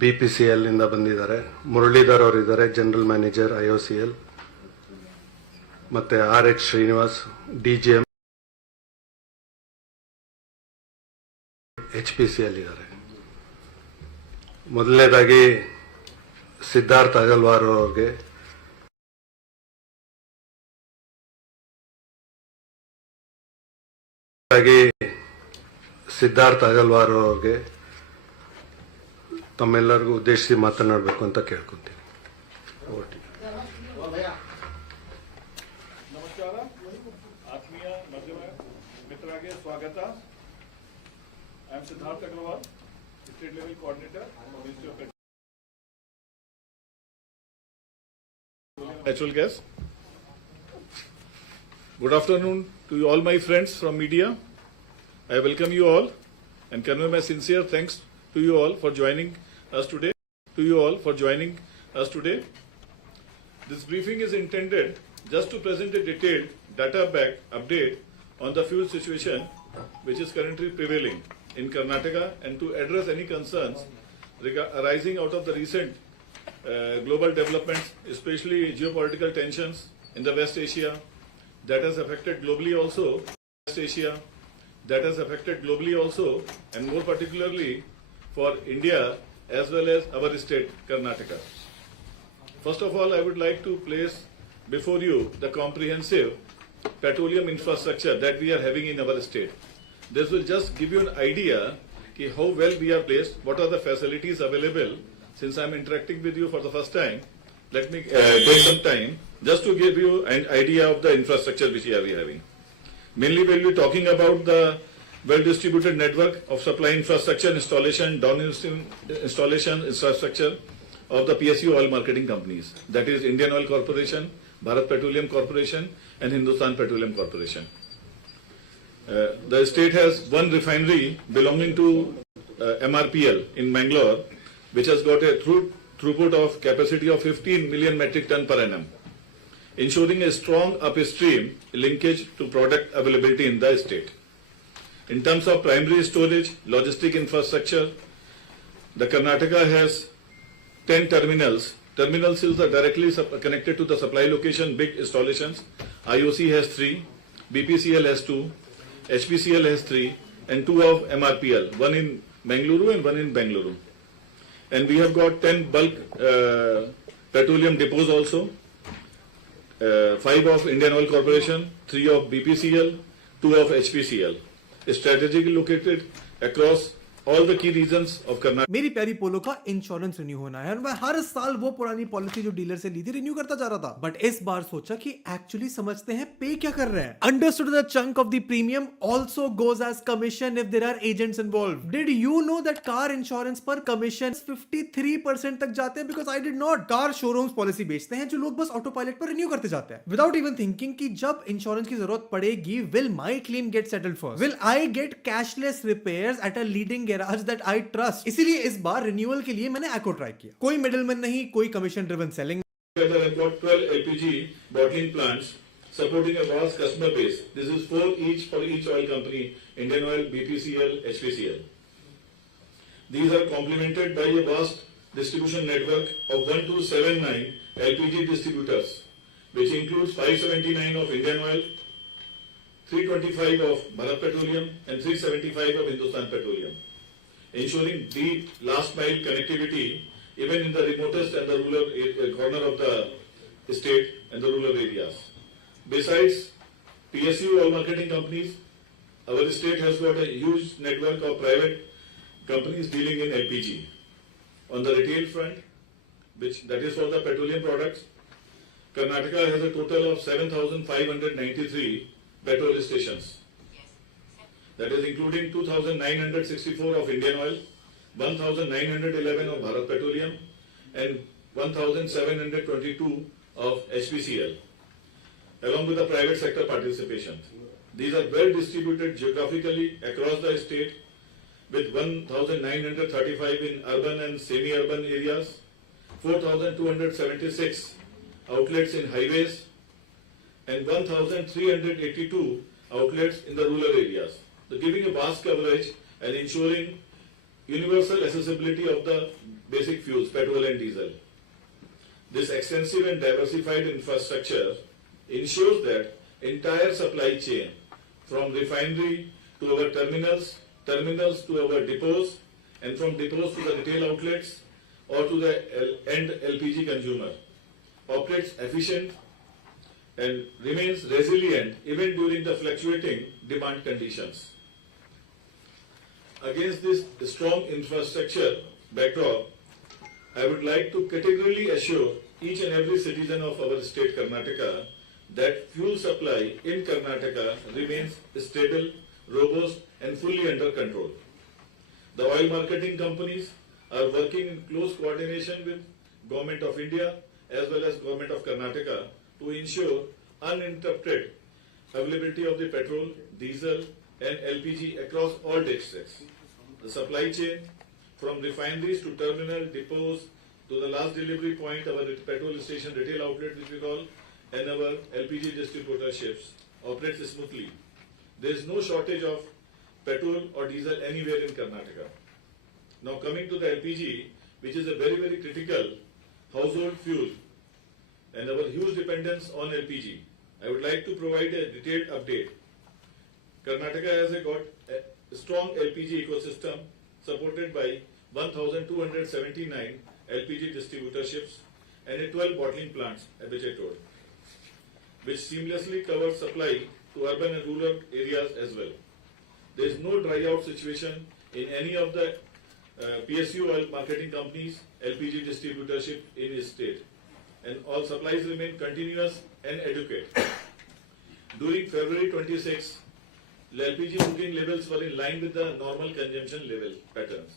BPCL ಇಂದ ಬಂದಿದ್ದಾರೆ. ಮುರಳೀಧರ್ ಅವರು ಇದ್ದಾರೆ, ಜನರಲ್ ಮ್ಯಾನೇಜರ್ IOCL. ಮತ್ತೆ RH ಶ್ರೀನಿವಾಸ್ DGM HPCL ಇದ್ದಾರೆ. ಮೊದಲನೇದಾಗಿ ಸಿದ್ಧಾರ್ಥ ಅಗಲ್ವಾರ್ ಅವರಿಗೆ ತಮ್ಮೆಲ್ಲರಿಗೂ ಉದ್ದೇಶಿಸಿ ಮಾತನಾಡಬೇಕು ಅಂತ ಕೇಳ್ಕೊಂತೀನಿ. ನಮಸ್ಕಾರ, ಆತ್ಮೀಯ ಮಾಧ್ಯಮ ಮಿತ್ರರಿಗೆ ಸ್ವಾಗತ. I am Siddharth Agarwal, state level coordinator ministry of Natural Gas. Good afternoon to all my friends from media. I welcome you all and convey my sincere thanks to you all for joining us today. This briefing is intended just to present a detailed data-backed update on the fuel situation which is currently prevailing in Karnataka and to address any concerns arising out of the recent global developments, especially geopolitical tensions in the West Asia that has affected globally also, and more particularly for India as well as our state Karnataka. First of all, I would like to place before you the comprehensive petroleum infrastructure that we are having in our state. This will just give you an idea how well we are placed, what are the facilities available. Since I am interacting with you for the first time, let me take some time just to give you an idea of the infrastructure which we are having. Mainly we will be talking about the well-distributed network of supply infrastructure, installation, downstream installation infrastructure of the PSU oil marketing companies. That is Indian Oil Corporation, Bharat Petroleum Corporation and Hindustan Petroleum Corporation. The state has one refinery belonging to MRPL in Bangalore, which has got a throughput of capacity of 15 million metric ton per annum, ensuring a strong upstream linkage to product availability in the state. In terms of primary storage, logistic infrastructure, the Karnataka has 10 terminals. Terminals are directly connected to the supply location, big installations. IOC has 3, BPCL has 2, HPCL has 3, and 2 of MRPL, one in Bengaluru and one in Bengaluru. And we have got 10 bulk petroleum depots also, 5 of Indian Oil Corporation, 3 of BPCL, 2 of HPCL, strategically located across all the key regions of Karnataka. मेरी प्यारी पोलो का insurance renew होना है और मैं हर साल वो पुरानी पॉलिसी जो डीलर से ली थी रिन्यू करता जा रहा था, बट इस बार सोचा कि एक्चुअली समझते हैं पे क्या कर रहे हैं. Understood the chunk of the premium also goes as commission if there are agents involved. Did you know that car insurance पर कमीशन 53% तक जाते हैं? Because I did not. Car showrooms policy बेचते हैं जो लोग बस ऑटो पायलट पर रिन्यू करते जाते हैं विदाउट इवन थिंकिंग कि जब इंश्योरेंस की जरूरत पड़ेगी, will my claim get settled first? Will I get cashless repairs at a leading garage that I trust? इसीलिए इस बार रिन्यूअल के लिए मैंने एको ट्राई किया. कोई मिडिलमैन नहीं, कोई commission driven selling. There are about 12 LPG bottling plants supporting a vast customer base. This is for each oil company, Indian Oil, BPCL, HPCL. These are complemented by a vast distribution network of 1279 LPG distributors, which includes 579 of Indian Oil, 325 of Bharat Petroleum and 375 of Hindustan Petroleum, ensuring deep last mile connectivity even in the remotest and the rural corner of the state and the rural areas. Besides PSU oil marketing companies, our state has got a huge network of private companies dealing in LPG. On the retail front, that is for the petroleum products, Karnataka has a total of 7,593 petrol stations. That is including 2,964 of Indian Oil, 1,911 of Bharat Petroleum and 1,722 of HPCL, along with the private sector participation. These are well distributed geographically across the state with 1,935 in urban and semi-urban areas, 4,276 outlets in highways and 1,382 outlets in the rural areas. So giving a vast coverage and ensuring universal accessibility of the basic fuels, petrol and diesel. This extensive and diversified infrastructure ensures that entire supply chain from refinery to our terminals, terminals to our depots, and from depots to the retail outlets or to the end LPG consumer operates efficient and remains resilient even during the fluctuating demand conditions. Against this strong infrastructure backdrop, I would like to categorically assure each and every citizen of our state Karnataka that fuel supply in Karnataka remains stable, robust and fully under control. The oil marketing companies are working in close coordination with Government of India as well as Government of Karnataka to ensure uninterrupted availability of the petrol, diesel and LPG across all districts. The supply chain from refineries to terminal depots to the last delivery point, our petrol station retail outlet which we call, and our LPG distributorships operates smoothly. There is no shortage of petrol or diesel anywhere in Karnataka. Now coming to the LPG, which is a very, very critical household fuel and our huge dependence on LPG, I would like to provide a detailed update. Karnataka has got a strong LPG ecosystem supported by 1,279 LPG distributorships and 12 bottling plants, which I told, which seamlessly covers supply to urban and rural areas as well. There is no dry out situation in any of the PSU oil marketing companies, LPG distributorship in the state, and all supplies remain continuous and adequate. During February 26, the LPG booking levels were in line with the normal consumption level patterns.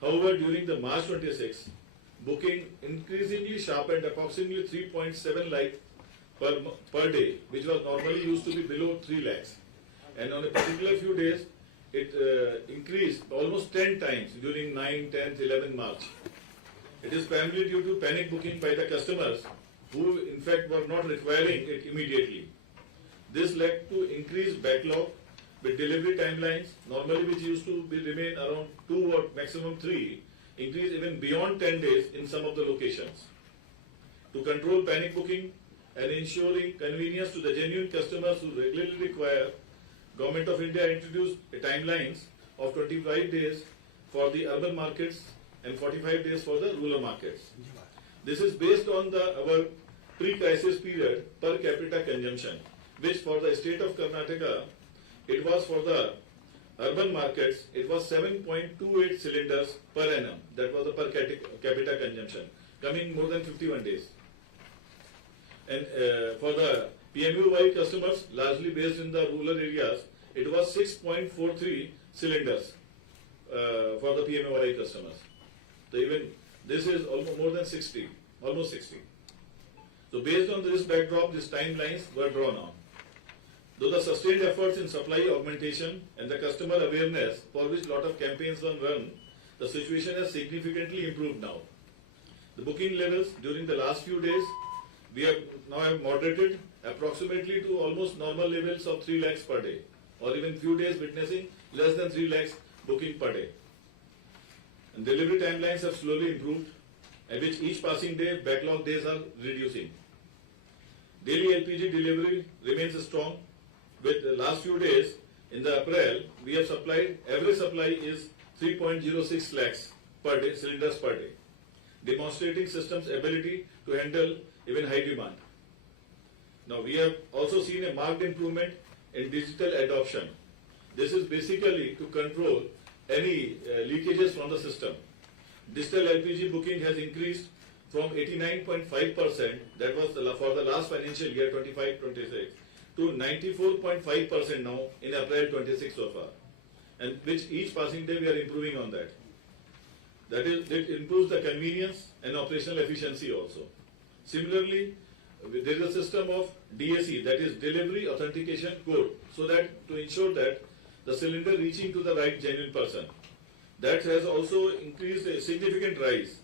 However, during the March 26, booking increasingly sharpened approximately 3.7 lakh per day, which was normally used to be below 3 lakhs. And on a particular few days, it increased almost 10 times during 9, 10th, 11th March. It is primarily due to panic booking by the customers who in fact were not requiring it immediately. This led to increased backlog with delivery timelines, normally which used to remain around 2 or maximum 3, increased even beyond 10 days in some of the locations. To control panic booking and ensuring convenience to the genuine customers who regularly require, Government of India introduced timelines of 25 days for the urban markets and 45 days for the rural markets. This is based on our pre-crisis period per capita consumption, which for the state of Karnataka, it was for the urban markets, it was 7.28 cylinders per annum. That was the per capita consumption, coming more than 51 days. And for the PMUY customers, largely based in the rural areas, it was 6.43 cylinders for the PMUY customers. So even this is almost more than 60, almost 60. So based on this backdrop, these timelines were drawn on. Though the sustained efforts in supply augmentation and the customer awareness for which a lot of campaigns were run, the situation has significantly improved now. The booking levels during the last few days, we have now moderated approximately to almost normal levels of 3 lakhs per day, or even few days witnessing less than 3 lakhs booking per day. And delivery timelines have slowly improved, at which each passing day backlog days are reducing. Daily LPG delivery remains strong. With the last few days in the April, we have supplied, average supply is 3.06 lakhs per day, cylinders per day, demonstrating system's ability to handle even high demand. Now we have also seen a marked improvement in digital adoption. This is basically to control any leakages from the system. Digital LPG booking has increased from 89.5%, that was for the last financial year 25-26, to 94.5% now in April 26 so far, and which each passing day we are improving on that. That is, it improves the convenience and operational efficiency also. Similarly, there is a system of DAC, that is Delivery Authentication Code, so that to ensure that the cylinder reaching to the right genuine person. That has also increased a significant rise.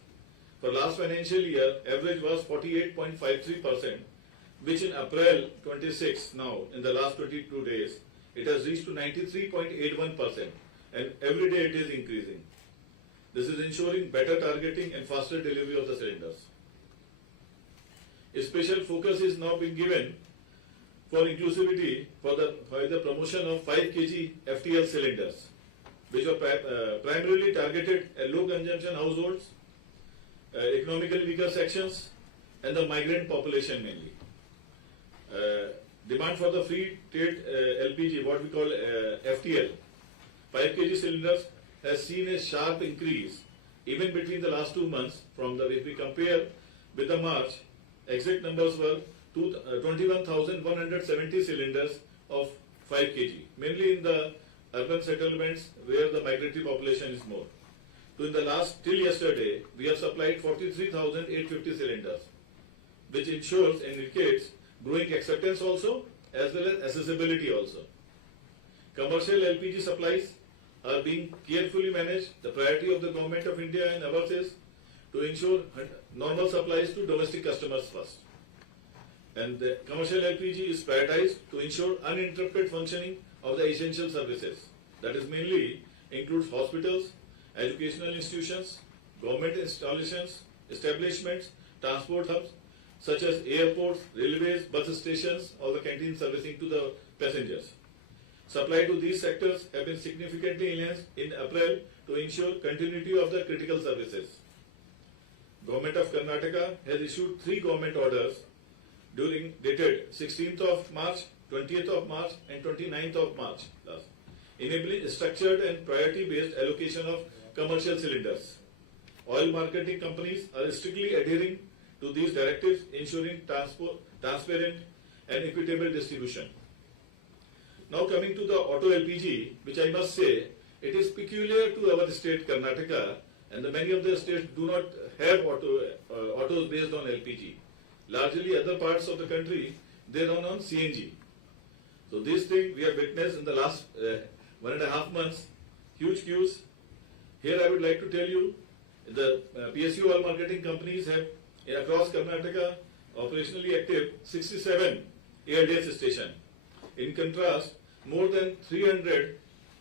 For last financial year, average was 48.53%, which in April 26 now, in the last 22 days, it has reached to 93.81%, and every day it is increasing. This is ensuring better targeting and faster delivery of the cylinders. A special focus is now being given for inclusivity for the promotion of 5 kg FTL cylinders, which are primarily targeted at low consumption households, economically weaker sections, and the migrant population mainly. Demand for the free trade LPG, what we call FTL, 5 kg cylinders, has seen a sharp increase even between the last 2 months. If we compare with the March, exact numbers were 21,170 cylinders of 5 kg, mainly in the urban settlements where the migratory population is more. Till yesterday, we have supplied 43,850 cylinders, which ensures and indicates growing acceptance also as well as accessibility also. Commercial LPG supplies are being carefully managed. The priority of the Government of India and ours is to ensure normal supplies to domestic customers first. And the commercial LPG is prioritized to ensure uninterrupted functioning of the essential services. That is mainly includes hospitals, educational institutions, government installations, establishments, transport hubs such as airports, railways, bus stations, or the canteen servicing to the passengers. Supply to these sectors have been significantly enhanced in April to ensure continuity of the critical services. Government of Karnataka has issued 3 government orders dated 16th of March, 20th of March, and 29th of March, enabling structured and priority-based allocation of commercial cylinders. Oil marketing companies are strictly adhering to these directives, ensuring transparent and equitable distribution. Now coming to the auto LPG, which I must say, it is peculiar to our state Karnataka, and many of the states do not have autos based on LPG. Largely other parts of the country, they run on CNG. So this thing we have witnessed in the last 1.5 months, huge queues. Here I would like to tell you, the PSU oil marketing companies have across Karnataka operationally active 67 ALDS stations. In contrast, more than 300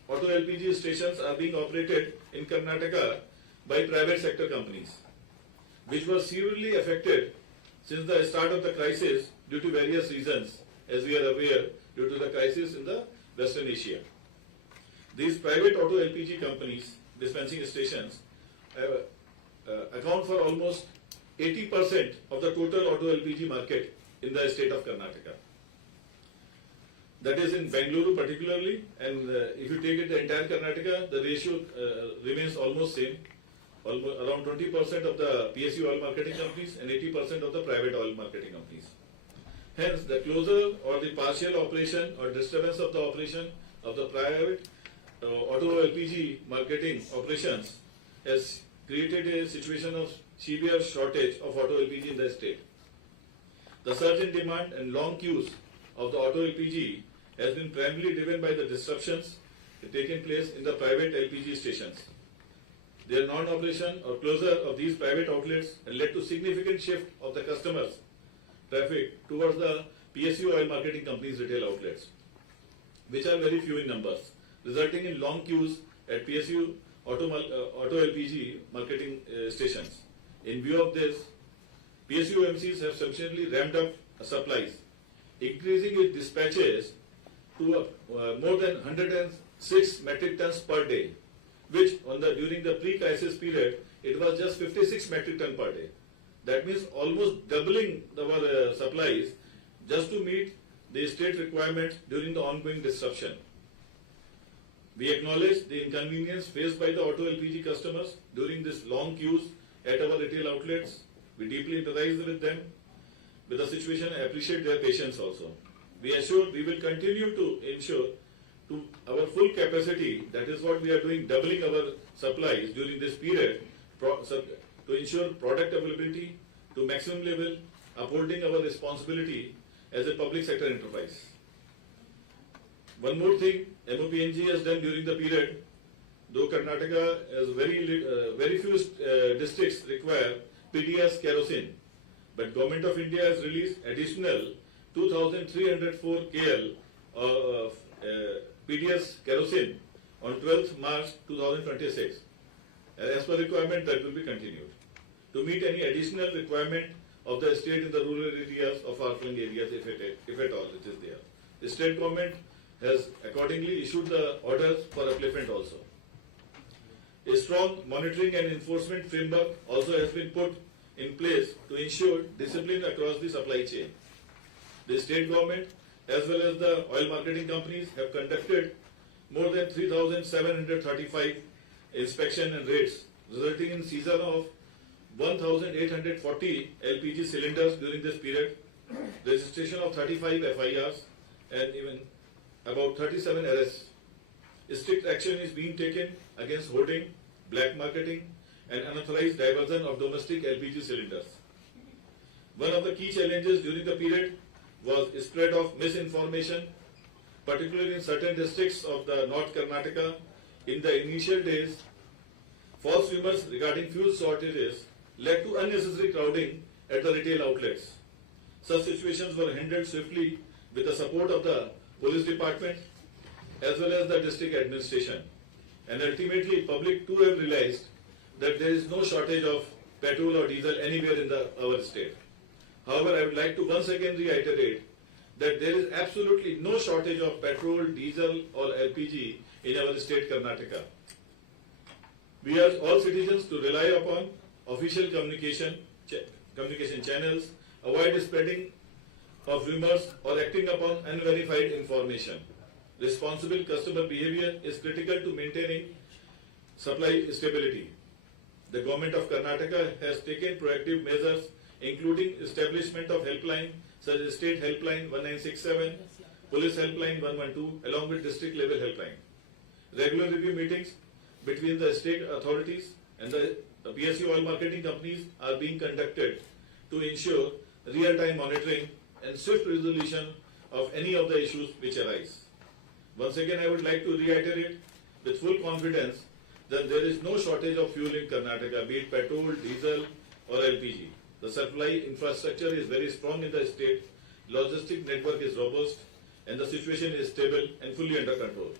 auto LPG stations are being operated in Karnataka by private sector companies, which were severely affected since the start of the crisis due to various reasons, as we are aware, due to the crisis in the Western Asia. These private auto LPG companies, dispensing stations, account for almost 80% of the total auto LPG market in the state of Karnataka. That is in Bengaluru particularly, and if you take it the entire Karnataka, the ratio remains almost same. Around 20% of the PSU oil marketing companies and 80% of the private oil marketing companies. Hence, the closure or the partial operation or disturbance of the operation of the private auto LPG marketing operations has created a situation of severe shortage of auto LPG in the state. The surge in demand and long queues of the auto LPG has been primarily driven by the disruptions taking place in the private LPG stations. Their non-operation or closure of these private outlets has led to significant shift of the customers' traffic towards the PSU oil marketing companies' retail outlets, which are very few in numbers, resulting in long queues at PSU auto LPG marketing stations. In view of this, PSU OMCs have sufficiently ramped up supplies, increasing its dispatches to more than 106 metric tons per day, which during the pre-crisis period, it was just 56 metric tons per day. That means almost doubling our supplies just to meet the state requirements during the ongoing disruption. We acknowledge the inconvenience faced by the auto LPG customers during this long queues at our retail outlets. We deeply empathize with them, with the situation, and appreciate their patience also. We assure we will continue to ensure to our full capacity, that is what we are doing, doubling our supplies during this period to ensure product availability to maximum level, upholding our responsibility as a public sector enterprise. One more thing, MOPNG has done during the period, though Karnataka has very few districts require PDS kerosene, but Government of India has released additional 2,304 KL of PDS kerosene on 12th March 2026. and as per requirement that will be continued. To meet any additional requirement of the state in the rural areas or far-flung areas, if at all it is there. The state government has accordingly issued the orders for upliftment also. A strong monitoring and enforcement framework also has been put in place to ensure discipline across the supply chain. The state government as well as the oil marketing companies have conducted more than 3,735 inspection and raids, resulting in seizure of 1,840 LPG cylinders during this period, registration of 35 FIRs and even about 37 arrests. Strict action is being taken against hoarding, black marketing and unauthorized diversion of domestic LPG cylinders. One of the key challenges during the period was spread of misinformation, particularly in certain districts of the North Karnataka. In the initial days, false rumors regarding fuel shortages led to unnecessary crowding at the retail outlets. Such situations were handled swiftly with the support of the police department as well as the district administration. And ultimately, public too have realized that there is no shortage of petrol or diesel anywhere in our state. However, I would like to once again reiterate that there is absolutely no shortage of petrol, diesel or LPG in our state Karnataka. We urge all citizens to rely upon official communication channels, avoid spreading of rumors or acting upon unverified information. Responsible customer behavior is critical to maintaining supply stability. The government of Karnataka has taken proactive measures including establishment of helpline such as State Helpline 1967, Police Helpline 112 along with district level helpline. Regular review meetings between the state authorities and the PSU oil marketing companies are being conducted to ensure real-time monitoring and swift resolution of any of the issues which arise. Once again, I would like to reiterate with full confidence that there is no shortage of fuel in Karnataka, be it petrol, diesel or LPG. The supply infrastructure is very strong in the state, logistic network is robust and the situation is stable and fully under control.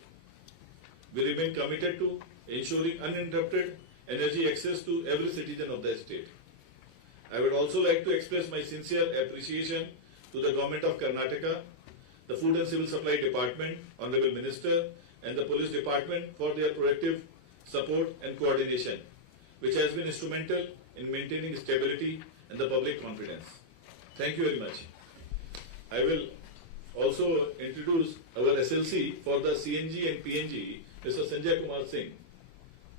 We remain committed to ensuring uninterrupted energy access to every citizen of the state. I would also like to express my sincere appreciation to the Government of Karnataka, the Food and Civil Supply Department, Honorable Minister and the Police Department for their proactive support and coordination, which has been instrumental in maintaining stability and the public confidence. Thank you very much. I will also introduce our SLC for the CNG and PNG, Mr. Sanjay Kumar Singh.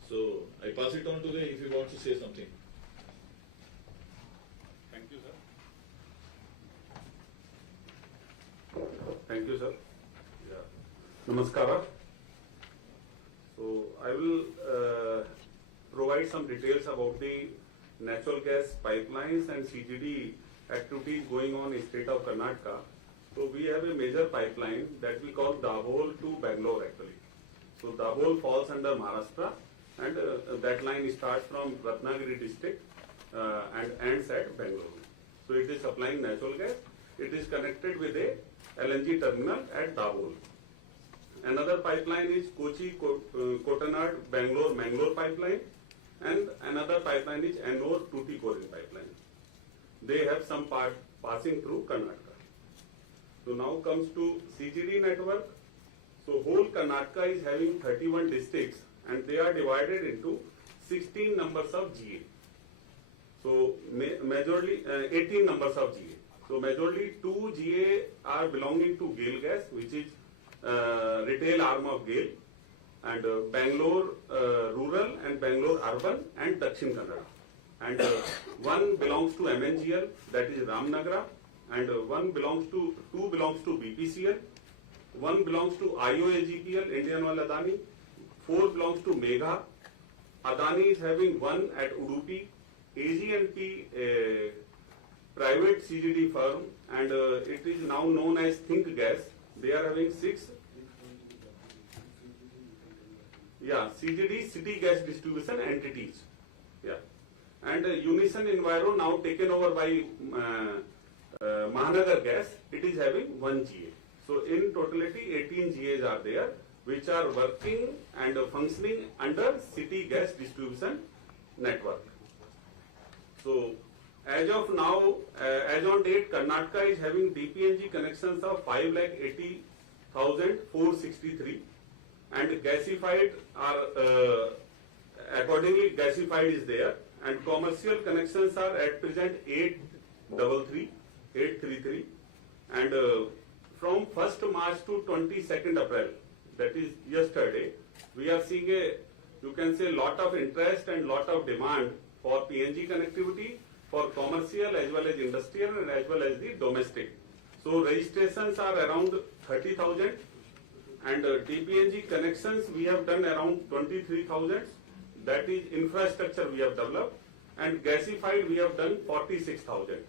So I pass it on to him if you want to say something. Thank you, sir. Thank you, sir. Yeah. Namaskara. So I will provide some details about the natural gas pipelines and CGD activities going on in state of Karnataka. So we have a major pipeline that we call Dabhol to Bangalore actually. So Dabhol falls under Maharashtra and that line starts from Ratnagiri district and ends at Bengaluru. So it is supplying natural gas. It is connected with a LNG terminal at Dabhol. Another pipeline is Kochi-Kotanad Bangalore-Mangalore pipeline and another pipeline is Ennore-Tuticorin pipeline. They have some part passing through Karnataka. So now comes to CGD network. So whole Karnataka is having 31 districts and they are divided into 16 numbers of GA. So majorly 18 numbers of GA. So majorly 2 GA are belonging to GAIL Gas, which is retail arm of GAIL, and Bangalore rural and Bangalore urban and Dakshin Kannada. And one belongs to MNGL, that is Ramnagara, and two belongs to BPCL, one belongs to IOAGPL, Indian Oil Adani, 4 belongs to Megha. Adani is having one at Udupi, AG&P private CGD firm, and it is now known as Think Gas. They are having 6. Yeah, CGD city gas distribution entities. Yeah, and Unison Enviro now taken over by Mahanagar Gas. It is having 1 GA. So in totality 18 GAs are there which are working and functioning under city gas distribution network. So, as of now, as on date, Karnataka is having DPNG connections of 5,80,463 and gasified are accordingly gasified is there, and commercial connections are at present 833, and from 1st March to 22nd April, that is yesterday, we are seeing you can say lot of interest and lot of demand for PNG connectivity for commercial as well as industrial and as well as the domestic. So registrations are around 30,000 and DPNG connections we have done around 23,000. That is infrastructure we have developed, and gasified we have done 46,000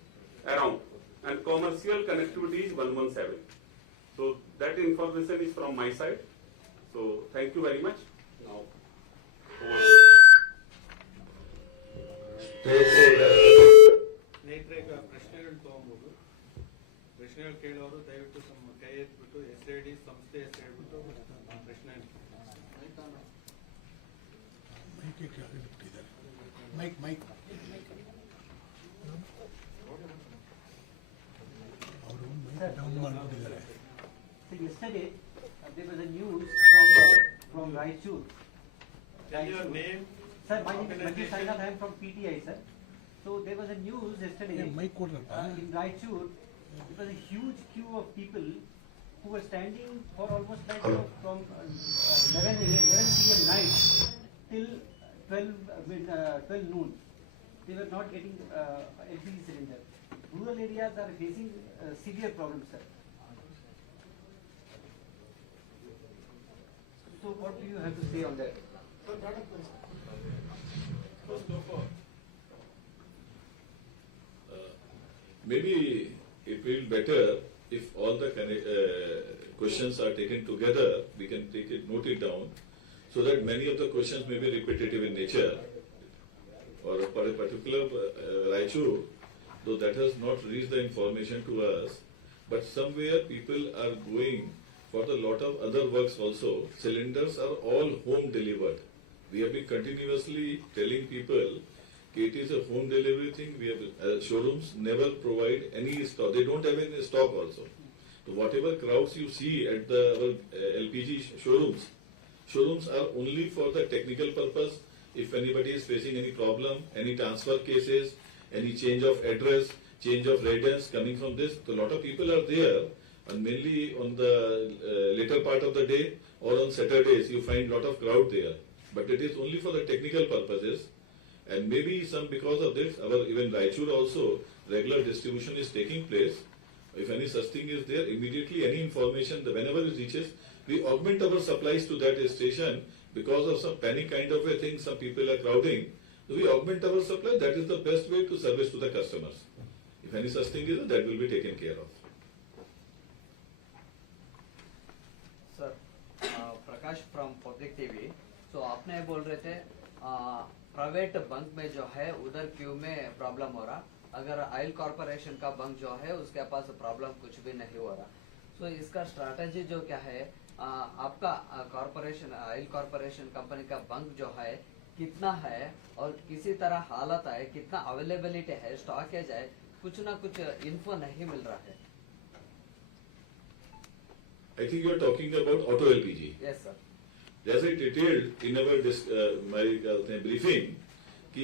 around, and commercial connectivity is 117. So that information is from my side. So thank you very much. Now, over to you. ಸ್ನೇಹಿತರೆ, ಈಗ ಪ್ರಶ್ನೆಗಳು ತಗೊಂಬೋದು. ಪ್ರಶ್ನೆಗಳು ಕೇಳೋರು ದಯವಿಟ್ಟು ಕೈ ಎತ್ಬಿಟ್ಟು ಹೆಸರೇಳಿ, ಸಂಸ್ಥೆ ಹೆಸರು ಹೇಳ್ಬಿಟ್ಟು ಪ್ರಶ್ನೆ ಮೈಕ್ ಡೌನ್ ಮಾಡ್ಬಿಟ್ಟಿದ್ದಾರೆ. So yesterday there was a news from Raichur. Tell your name. Sir, my name is Majid Sainath. I am from PTI, sir. So there was a news yesterday mike ಕೊಡ್ರಪ್ಪ. in Raichur. It was a huge queue of people who were standing for almost like from 11 p.m. night till 12 noon. They were not getting LPG cylinder. Rural areas are facing severe problems, sir. So what do you have to say on that? Maybe it will be better if all the questions are taken together. We can note it down, so that many of the questions may be repetitive in nature. Or for a particular Raichur, though that has not reached the information to us, but somewhere people are going for the lot of other works also. Cylinders are all home delivered. We have been continuously telling people it is a home delivery thing. We have showrooms never provide any stock. They don't have any stock also. So whatever crowds you see at the LPG showrooms are only for the technical purpose. If anybody is facing any problem, any transfer cases, any change of address, change of residence coming from this, so a lot of people are there, and mainly on the later part of the day or on Saturdays you find lot of crowd there. But it is only for the technical purposes, and maybe some because of this, our even Raichur also regular distribution is taking place. If any such thing is there, immediately any information, whenever it reaches, we augment our supplies to that station. Because of some panic kind of a thing, some people are crowding. So we augment our supply. That is the best way to service to the customers. If any such thing is there, that will be taken care of. Sir, Prakash from public TV. तो आपने बोल रहे थे private bunk में जो है उधर Q में प्रॉब्लम हो रहा, अगर ऑयल कॉर्पोरेशन का बंक जो है उसके पास प्रॉब्लम कुछ भी नहीं हो रहा. सो इसका स्ट्रैटेजी जो क्या है, आपका कॉर्पोरेशन ऑयल कॉर्पोरेशन कंपनी का बंक जो है कितना है और किसी तरह हालत है, कितना अवेलेबिलिटी है, स्टॉकेज है, कुछ ना कुछ इन्फो नहीं मिल रहा है. I think you are talking about auto LPG. Yes sir. As I detailed in our my briefing, कि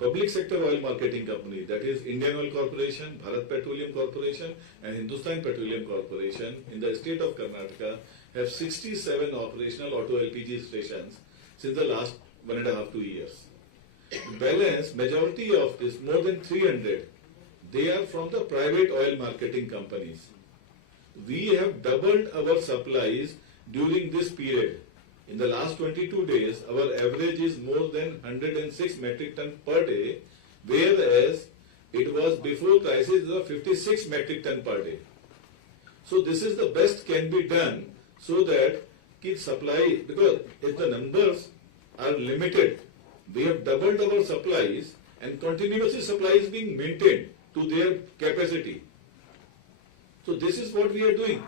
public sector oil marketing company, that is Indian Oil Corporation, Bharat Petroleum Corporation and Hindustan Petroleum Corporation in the state of Karnataka have 67 operational auto LPG stations since the last 1.5 to 2 years. Balance majority of this, more than 300, they are from the private oil marketing companies. We have doubled our supplies during this period. In the last 22 days, our average is more than 106 metric ton per day, whereas it was before crisis 56 metric ton per day. So this is the best can be done so that keep supply, because if the numbers are limited, we have doubled our supplies and continuously supply is being maintained to their capacity. So this is what we are doing.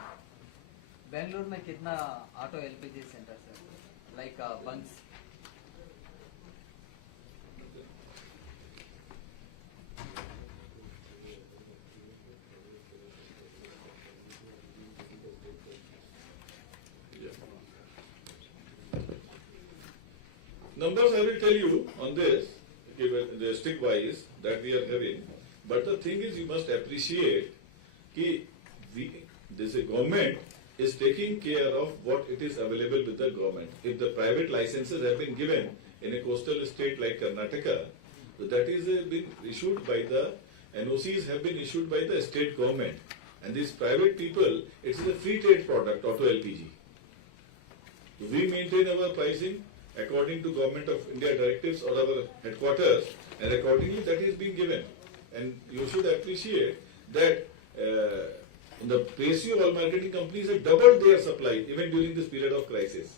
Bengaluru में कितना auto LPG centre है, like bunks? numbers I will tell you on this, given the stick wise that we are having. But the thing is, you must appreciate that this government is taking care of what it is available with the government. If the private licenses have been given in a coastal state like Karnataka, that is been issued by the NOCs have been issued by the state government. And these private people, it is a free trade product, auto LPG. We maintain our pricing according to Government of India directives or our headquarters, and accordingly that is being given. And you should appreciate that the PSU oil marketing companies have doubled their supply even during this period of crisis.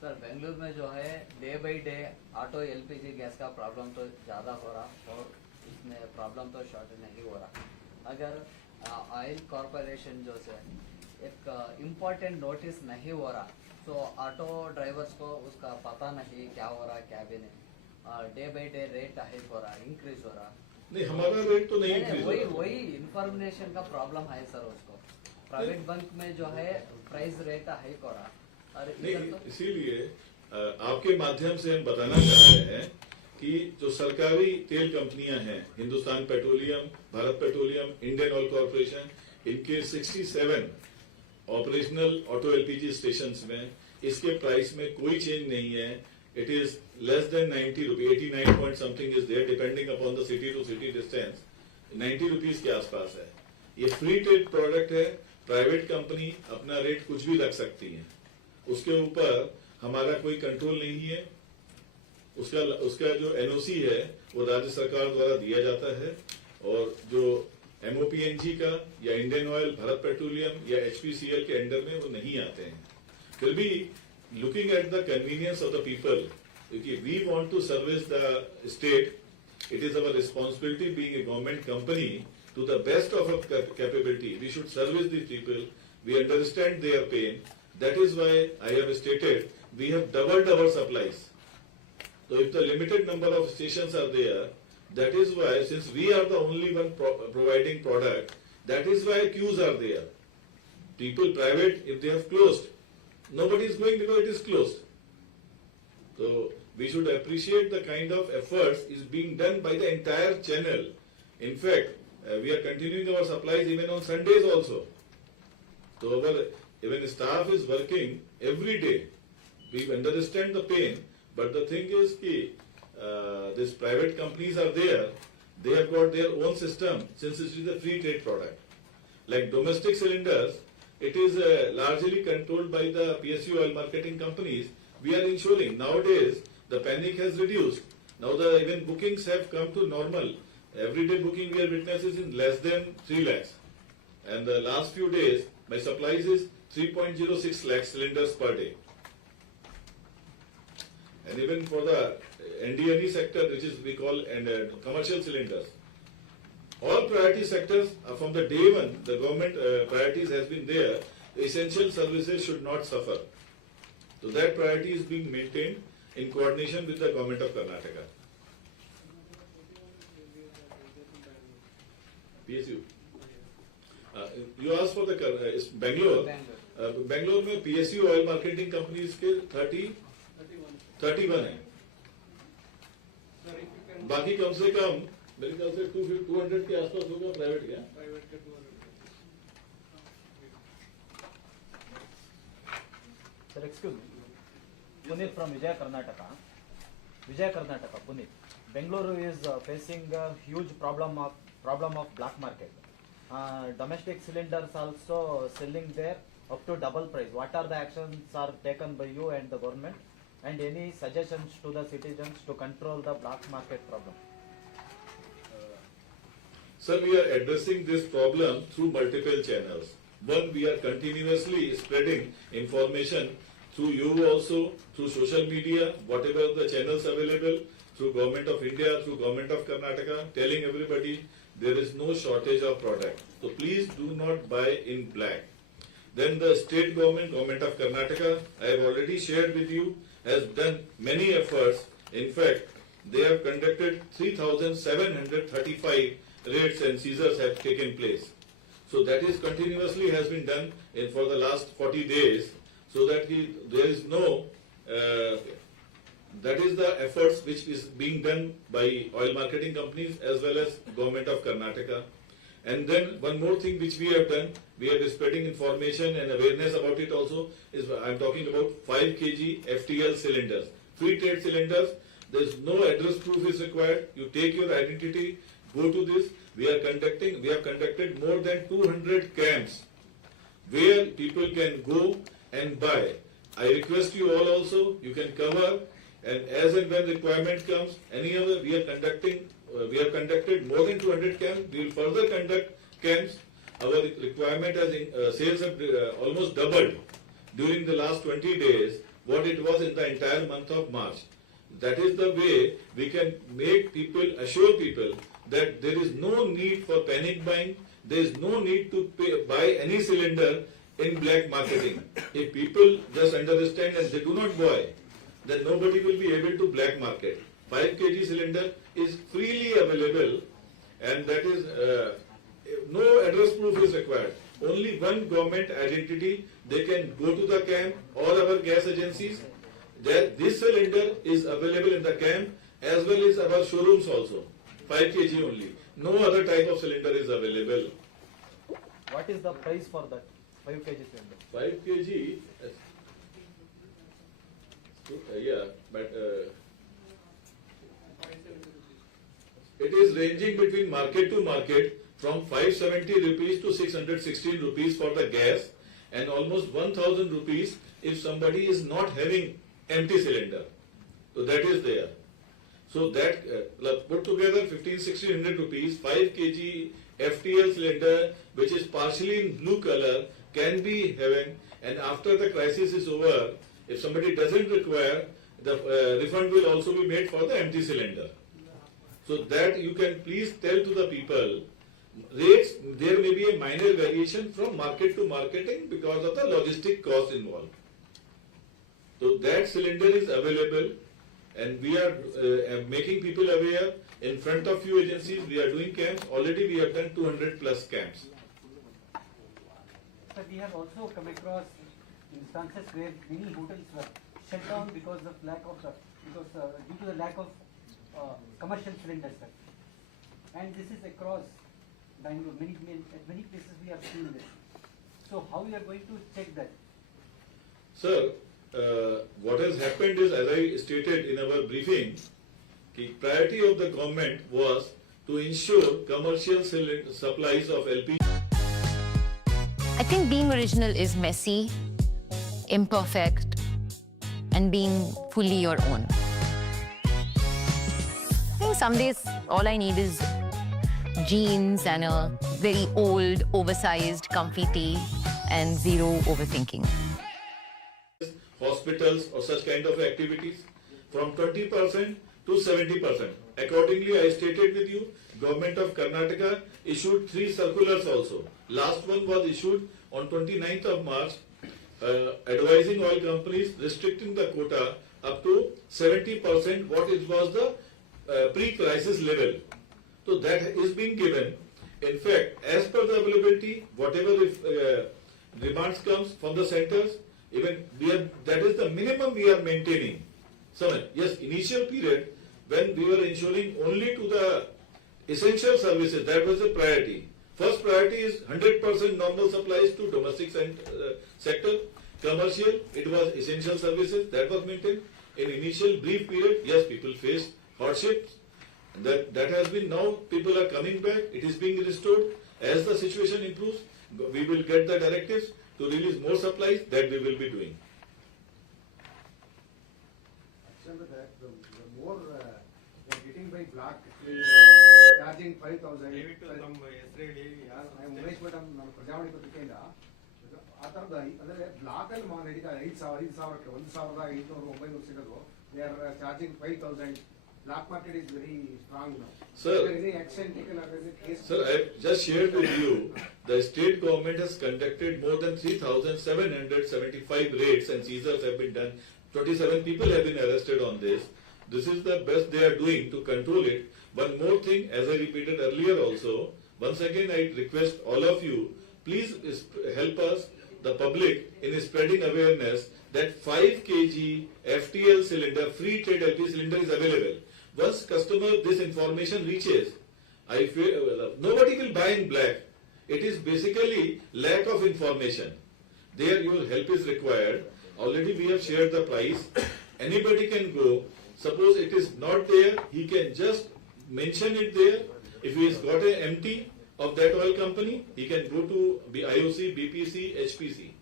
Sir Bengaluru में जो है day by day auto LPG gas का problem तो ज़्यादा हो रहा और इसमें प्रॉब्लम तो शॉर्टेज नहीं हो रहा। अगर ऑयल कॉरपोरेशन जो से एक इम्पोर्टेंट नोटिस नहीं हो रहा तो ऑटो ड्राइवर्स को उसका पता नहीं क्या हो रहा क्या भी नहीं, day by day rate hike हो रहा, इंक्रीज हो रहा। नहीं, हमारा रेट तो नहीं इंक्रीज हो रहा। वही इंफॉर्मेशन का प्रॉब्लम है सर। उसको प्राइवेट बैंक में जो है प्राइस रेट हाइक हो रहा और नहीं, इसीलिए आपके माध्यम से हम बताना चाह रहे हैं कि जो सरकारी तेल कंपनियां हैं, Hindustan petroleum, Bharat petroleum, Indian oil corporation, इनके 67 ऑपरेशनल ऑटो एलपीजी स्टेशंस में इसके प्राइस में कोई चेंज नहीं है। It is less than 90 rupees, 89 point something is there depending upon the city to city distance, 90 rupees के आसपास है। ये फ्री ट्रेड प्रोडक्ट है, प्राइवेट कंपनी अपना रेट कुछ भी रख सकती है, उसके ऊपर हमारा कोई कंट्रोल नहीं है। उसका जो एनओसी है वो राज्य सरकार द्वारा दिया जाता है और जो एमओपीएनजी का या इंडियन ऑयल, भारत पेट्रोलियम या एचपीसीएल के अंडर में वो नहीं आते हैं। फिर भी looking at the convenience of the people, क्योंकि we want to service the state, it is our responsibility being a government company to the best of our capability, we should service the people, we understand their pain. That is why I have stated we have doubled our supplies. So if the limited number of stations are there, that is why, since we are the only one providing product, that is why queues are there. People private, if they have closed, nobody is going because it is closed. So we should appreciate the kind of efforts is being done by the entire channel. In fact, we are continuing our supplies even on Sundays also. So even staff is working every day. We understand the pain, but the thing is that these private companies are there. They have got their own system since it is a free trade product. Like domestic cylinders, it is largely controlled by the PSU oil marketing companies. We are ensuring nowadays the panic has reduced. Now the even bookings have come to normal. Everyday booking we are witnesses in less than 3 lakhs. And the last few days, my supplies is 3.06 lakh cylinders per day. And even for the NDNE sector, which is we call commercial cylinders, all priority sectors from the day one, the government priorities has been there. Essential services should not suffer. So that priority is being maintained in coordination with the government of Karnataka. PSU. You asked for the Bangalore. Bangalore में PSU oil marketing companies के 31 है। बाकी कम से कम मेरे ख्याल से 200 के आसपास होगा प्राइवेट का। Sir, excuse me. Puneet from Vijay Karnataka. Vijay Karnataka, Puneet. Bengaluru is facing a huge problem of black market. Domestic cylinders also selling there up to double price. What are the actions are taken by you and the government, and any suggestions to the citizens to control the black market problem? Sir, we are addressing this problem through multiple channels. One, we are continuously spreading information through you also, through social media, whatever the channels available, through Government of India, through Government of Karnataka, telling everybody there is no shortage of product. So please do not buy in black. Then the state government, Government of Karnataka, I have already shared with you, has done many efforts. In fact, they have conducted 3,735 raids and seizures have taken place. So that is continuously has been done for the last 40 days, so that there is no That is the efforts which is being done by oil marketing companies as well as Government of Karnataka. And then one more thing which we have done, we are spreading information and awareness about it also, is I am talking about 5 kg FTL cylinders, free trade cylinders. There is no address proof is required. You take your identity, go to this. We have conducted more than 200 camps where people can go and buy. I request you all also, you can cover, and as and when requirement comes, any other, we have conducted more than 200 camps. We will further conduct camps. Our requirement has sales have almost doubled during the last 20 days what it was in the entire month of March. That is the way we can make people, assure people that there is no need for panic buying. There is no need to buy any cylinder in black marketing. If people just understand and they do not buy, then nobody will be able to black market. 5 kg cylinder is freely available, and that is no address proof is required. Only one government identity. They can go to the camp or our gas agencies. That this cylinder is available in the camp as well as our showrooms also. 5 kg only. No other type of cylinder is available. What is the price for that 5 kg cylinder? 5 kg, yeah, but it is ranging between market to market from 570 rupees to 616 rupees for the gas, and almost 1000 rupees if somebody is not having empty cylinder. So that is there. So that put together 1500-1600 rupees, 5 kg FTL cylinder, which is partially in blue color, can be having, and after the crisis is over, if somebody doesn't require, the refund will also be made for the empty cylinder. So that you can please tell to the people, rates, there may be a minor variation from market to marketing because of the logistic cost involved. So that cylinder is available, and we are making people aware. In front of few agencies, we are doing camps. Already we have done 200 plus camps. But we have also come across instances where many hotels were shut down because of due to the lack of commercial cylinders, sir. And this is across Bangalore. At many places we are seeing this. So how we are going to check that? Sir, what has happened is, as I stated in our briefing, the priority of the government was to ensure commercial supplies of LPG. I think being original is messy, imperfect, and being fully your own. I think some days all I need is jeans and a very old, oversized, comfy tee and zero overthinking. Hospitals or such kind of activities from 20% to 70%. Accordingly, I stated with you, Government of Karnataka issued 3 circulars also. Last one was issued on 29th of March, advising oil companies restricting the quota up to 70% what it was the pre-crisis level. So that is being given. In fact, as per the availability, whatever demands comes from the centers, even that is the minimum we are maintaining. So yes, initial period when we were ensuring only to the essential services, that was the priority. First priority is 100% normal supplies to domestic sector. Commercial, it was essential services, that was maintained. In initial brief period, yes, people faced hardships. That has been, now people are coming back, it is being restored. As the situation improves, we will get the directives to release more supplies, that we will be doing. Except that the more getting by block, charging 5,000. ದಯವಿಟ್ಟು ನಮ್ಮ ಹೆಸರು ಹೇಳಿ ಯಾರು ಉಮೇಶ್ ಭಟ್ ನಮ್ಮ ಪ್ರಜಾವಾಣಿ ಪತ್ರಿಕೆಯಿಂದ ಆ ಥರದ ಅಂದರೆ ಬ್ಲಾಕಲ್ಲಿ ನಡೀತಾ 5,000ಕ್ಕೆ 1,500 ಸಿಗೋದು, they are charging 5,000. Black market is very strong now. Sir, is there any action taken or is it case? Sir, I have just shared with you, the state government has conducted more than 3,775 raids and seizures have been done. 27 people have been arrested on this. This is the best they are doing to control it. One more thing, as I repeated earlier also, once again I request all of you, please help us the public in spreading awareness that 5 kg FTL cylinder, free trade LPG cylinder is available. Once customer this information reaches, I feel nobody will buy in black. It is basically lack of information. There your help is required. Already we have shared the price. Anybody can go. Suppose it is not there, he can just mention it there. If he has got an empty of that oil company, he can go to IOC, BPC, HPC.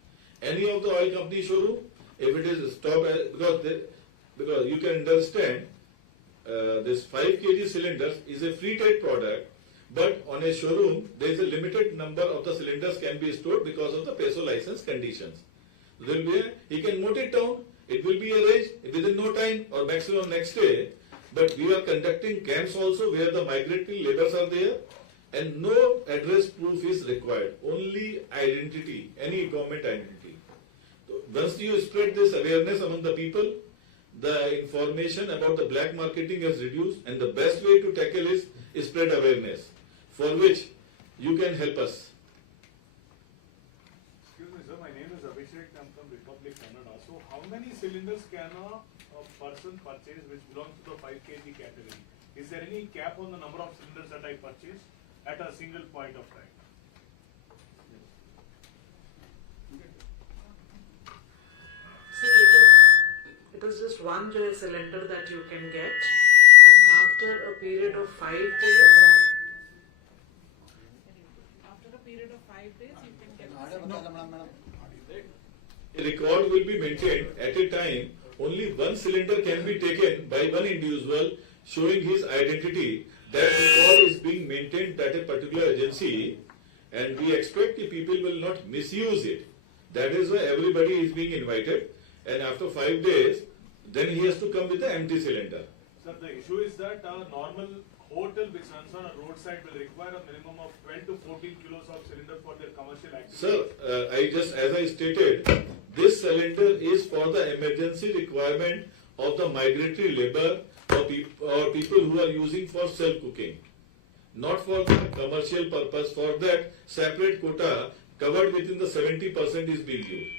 Any of the oil company showroom, if it is stopped, because you can understand, this 5 kg cylinders is a free trade product, but on a showroom, there is a limited number of the cylinders can be stored because of the PESO license conditions. There will be he can note it down, it will be arranged within no time or maximum next day, but we are conducting camps also where the migratory laborers are there and no address proof is required, only identity, any government identity. So once you spread this awareness among the people, the information about the black marketing has reduced, and the best way to tackle is spread awareness, for which you can help us. Excuse me, sir. My name is Abhishek. I'm from Republic Canada. So, how many cylinders can a person purchase which belongs to the 5 kg category? Is there any cap on the number of cylinders that I purchase at a single point of time? See, it is just one cylinder that you can get, and after a period of 5 days, you can get A record will be maintained at a time. Only one cylinder can be taken by one individual showing his identity. That record is being maintained at a particular agency, and we expect the people will not misuse it. That is why everybody is being invited, and after 5 days, then he has to come with the empty cylinder. Sir, the issue is that a normal hotel which runs on a roadside will require a minimum of 12 to 14 kilos of cylinder for their commercial activity. Sir, as I stated, this cylinder is for the emergency requirement of the migratory labor or people who are using for self-cooking, not for the commercial purpose. For that, separate quota covered within the 70% is being used.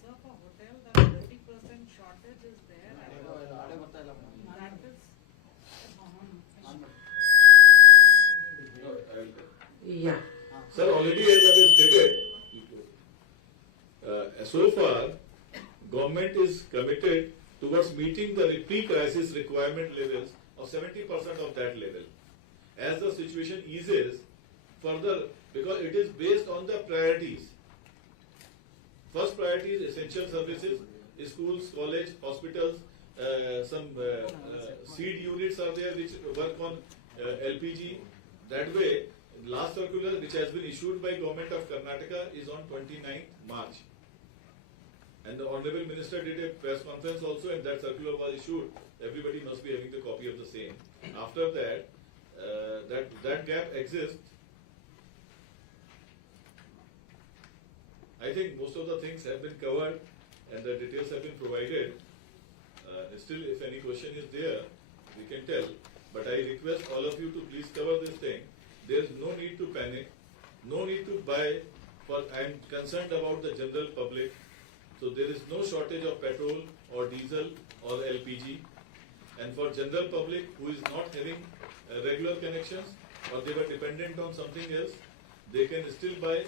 so for hotel, the 30% shortage is there. That is. Yeah. Sir, already as I have stated, so far, government is committed towards meeting the pre-crisis requirement levels of 70% of that level. As the situation eases further, because it is based on the priorities. First priority is essential services, schools, college, hospitals, some seed units are there which work on LPG. That way, last circular which has been issued by Government of Karnataka is on 29th March. And the Honorable Minister did a press conference also, and that circular was issued. Everybody must be having the copy of the same. After that, that gap exists. I think most of the things have been covered and the details have been provided. Still, if any question is there, we can tell. But I request all of you to please cover this thing. There is no need to panic, no need to buy. I am concerned about the general public. So there is no shortage of petrol or diesel or LPG. And for general public who is not having regular connections or they were dependent on something else, they can still buy.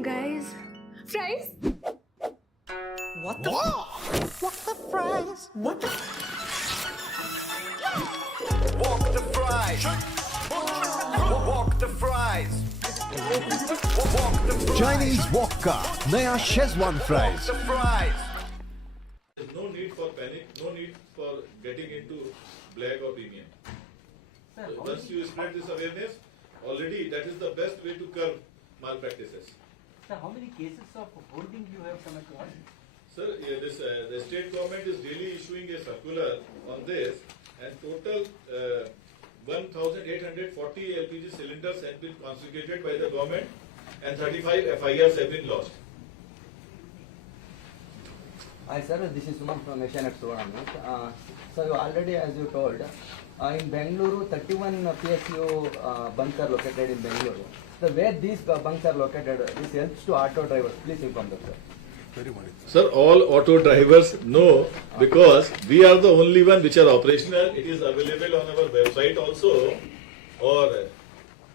Guys, fries? What the? What the fries? What the? Walk the fries. Walk the fries. Chinese wokka, नया Schezwan fries. The fries. There is no need for panic, no need for getting into black or premium. So once you spread this awareness, already that is the best way to curb malpractices. Sir, how many cases of hoarding you have come across? Sir, the state government is daily issuing a circular on this, and total 1,840 LPG cylinders have been confiscated by the government, and 35 FIRs have been lodged. Hi sir, this is Suman from Asianet Suvarna. So already as you told, in Bengaluru 31 PSU bunks are located in Bengaluru. So where these bunks are located, this helps to auto drivers. Please inform them, sir. Sir, all auto drivers know because we are the only one which are operational. It is available on our website also. Or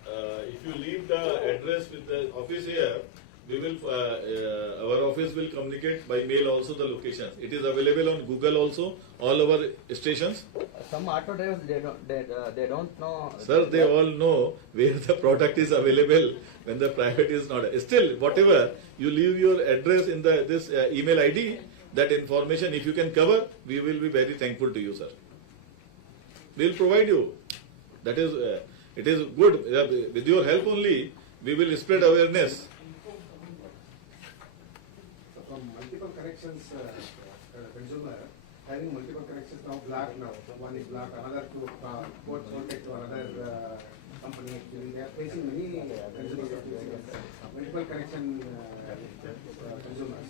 if you leave the address with the office here, we will our office will communicate by mail also the locations. It is available on Google also, all our stations. Some auto drivers they don't know. Sir, they all know where the product is available when the private is not. Still, whatever you leave your address in the this email ID, that information if you can cover, we will be very thankful to you, sir. We will provide you. That is, it is good. With your help only, we will spread awareness. From multiple connections, consumer having multiple connections now black now. One is black, another to port connect to another company. They are facing many multiple connection consumers.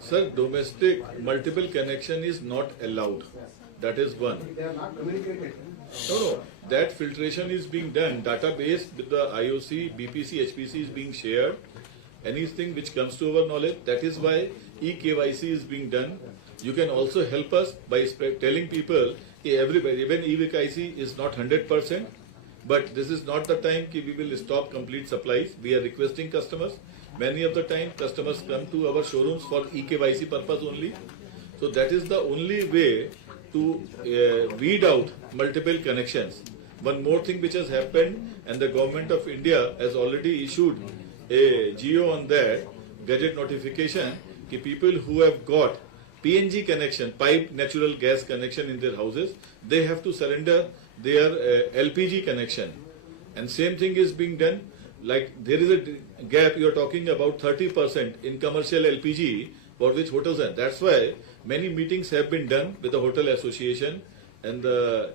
Sir, domestic multiple connection is not allowed. That is one. They are not communicated. No, that filtration is being done. Database with the IOC, BPC, HPC is being shared. Anything which comes to our knowledge, that is why e-KYC is being done. You can also help us by telling people, everybody, even e-KYC is not 100%, but this is not the time we will stop complete supplies. We are requesting customers. Many of the time, customers come to our showrooms for e-KYC purpose only. So that is the only way to weed out multiple connections. One more thing which has happened, and the government of India has already issued a GO on that, gadget notification, that people who have got PNG connection, pipe natural gas connection in their houses, they have to surrender their LPG connection. And same thing is being done. Like there is a gap, you are talking about 30% in commercial LPG for which hotels are. That's why many meetings have been done with the hotel association, and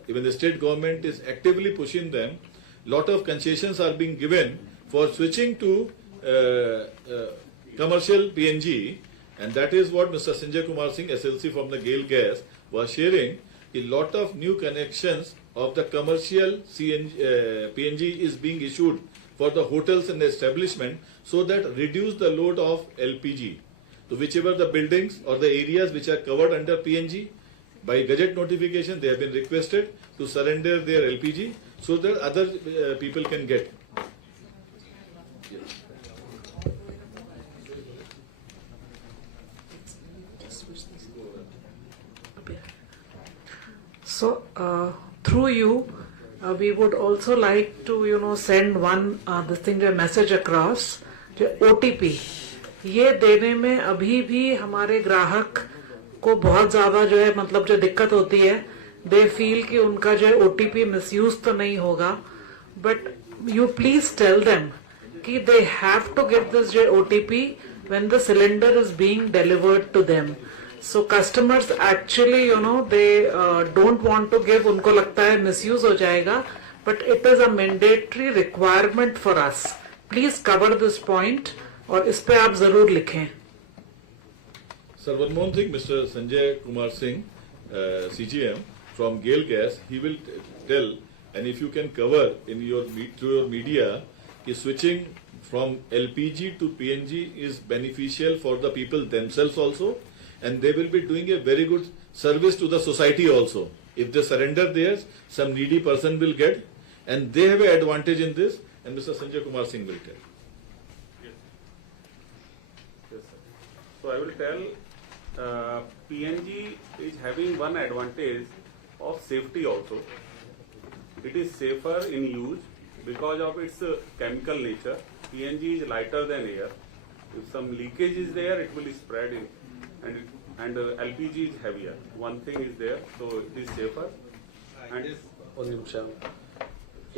even the state government is actively pushing them. Lot of concessions are being given for switching to commercial PNG, and that is what Mr. Sanjay Kumar Singh, SLC from the GAIL Gas, was sharing. A lot of new connections of the commercial PNG is being issued for the hotels and the establishment, so that reduce the load of LPG. So whichever the buildings or the areas which are covered under PNG, by gadget notification they have been requested to surrender their LPG so that other people can get. So, through you, we would also like to, send one this thing, a message across, OTP. ये देने में अभी भी हमारे ग्राहक को बहुत ज्यादा जो है मतलब जो दिक्कत होती है, दे फील कि उनका जो है OTP मिसयूज तो नहीं होगा, but you please tell them कि they have to get this जो OTP when the cylinder is being delivered to them. So customers actually, they don't want to give, उनको लगता है misuse हो जाएगा, but it is a mandatory requirement for us. Please cover this point और इस पे आप जरूर लिखें. Sir, one more thing, Mr. Sanjay Kumar Singh, CGM from GAIL Gas, he will tell, and if you can cover in your through your media, is switching from LPG to PNG is beneficial for the people themselves also, and they will be doing a very good service to the society also. If they surrender theirs, some needy person will get, and they have an advantage in this, and Mr. Sanjay Kumar Singh will tell. Yes, sir. So I will tell PNG is having one advantage of safety also. It is safer in use because of its chemical nature. PNG is lighter than air. If some leakage is there, it will spread in. And LPG is heavier. One thing is there, so it is safer. And ಒಂದು ನಿಮಿಷ,